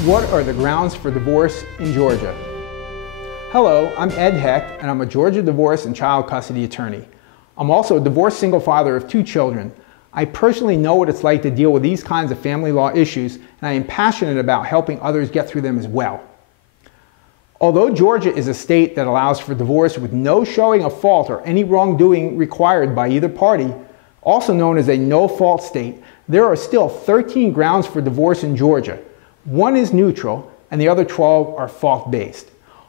What are the grounds for divorce in Georgia? Hello, I'm Ed Hecht, and I'm a Georgia divorce and child custody attorney. I'm also a divorced single father of 2 children. I personally know what it's like to deal with these kinds of family law issues, and I am passionate about helping others get through them as well. Although Georgia is a state that allows for divorce with no showing of fault or any wrongdoing required by either party, also known as a no-fault state, there are still 13 grounds for divorce in Georgia. 1 is neutral, and the other 12 are fault-based.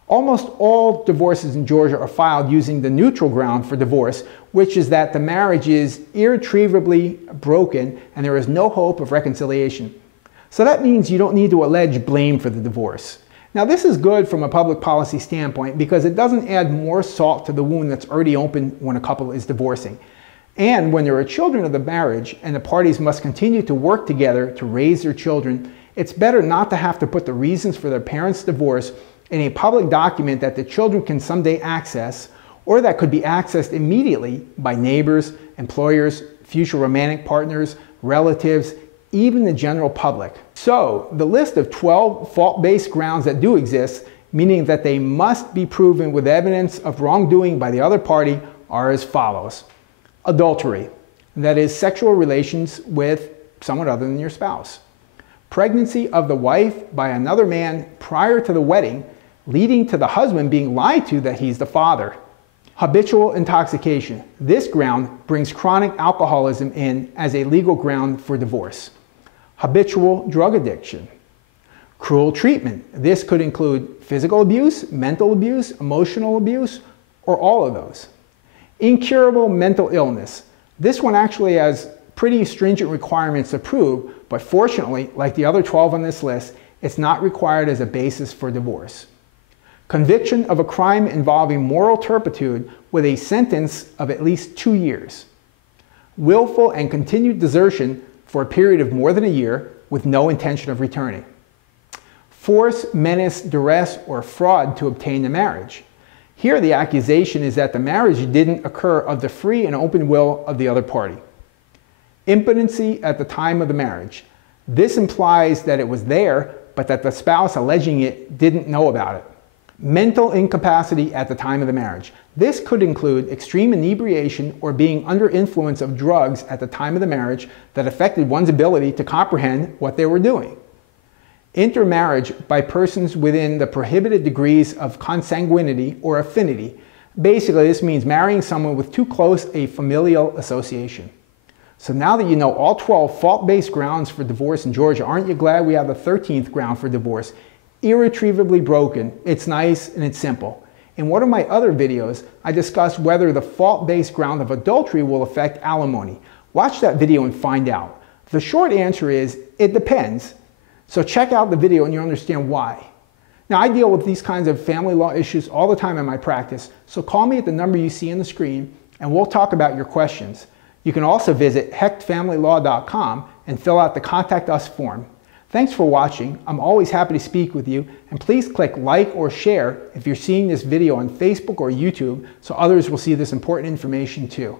Almost all divorces in Georgia are filed using the neutral ground for divorce, which is that the marriage is irretrievably broken and there is no hope of reconciliation. So that means you don't need to allege blame for the divorce. Now, this is good from a public policy standpoint because it doesn't add more salt to the wound that's already open when a couple is divorcing. And when there are children of the marriage and the parties must continue to work together to raise their children, it's better not to have to put the reasons for their parents' divorce in a public document that the children can someday access, or that could be accessed immediately by neighbors, employers, future romantic partners, relatives, even the general public. So, the list of 12 fault-based grounds that do exist, meaning that they must be proven with evidence of wrongdoing by the other party, are as follows. Adultery, that is sexual relations with someone other than your spouse. Pregnancy of the wife by another man prior to the wedding, leading to the husband being lied to that he's the father. Habitual intoxication. This ground brings chronic alcoholism in as a legal ground for divorce. Habitual drug addiction. Cruel treatment. This could include physical abuse, mental abuse, emotional abuse, or all of those. Incurable mental illness. This one actually has pretty stringent requirements to prove, but fortunately, like the other 12 on this list, it's not required as a basis for divorce. Conviction of a crime involving moral turpitude with a sentence of at least 2 years. Willful and continued desertion for a period of more than a year with no intention of returning. Force, menace, duress, or fraud to obtain the marriage. Here the accusation is that the marriage didn't occur of the free and open will of the other party. Impotency at the time of the marriage. This implies that it was there, but that the spouse alleging it didn't know about it. Mental incapacity at the time of the marriage. This could include extreme inebriation or being under influence of drugs at the time of the marriage that affected one's ability to comprehend what they were doing. Intermarriage by persons within the prohibited degrees of consanguinity or affinity. Basically, this means marrying someone with too close a familial association. So now that you know all 12 fault-based grounds for divorce in Georgia, aren't you glad we have the 13th ground for divorce? Irretrievably broken. It's nice and it's simple. In one of my other videos, I discussed whether the fault-based ground of adultery will affect alimony. Watch that video and find out. The short answer is, it depends. So check out the video and you'll understand why. Now, I deal with these kinds of family law issues all the time in my practice, so call me at the number you see on the screen and we'll talk about your questions. You can also visit hechtfamilylaw.com and fill out the Contact Us form. Thanks for watching. I'm always happy to speak with you, and please click like or share if you're seeing this video on Facebook or YouTube so others will see this important information too.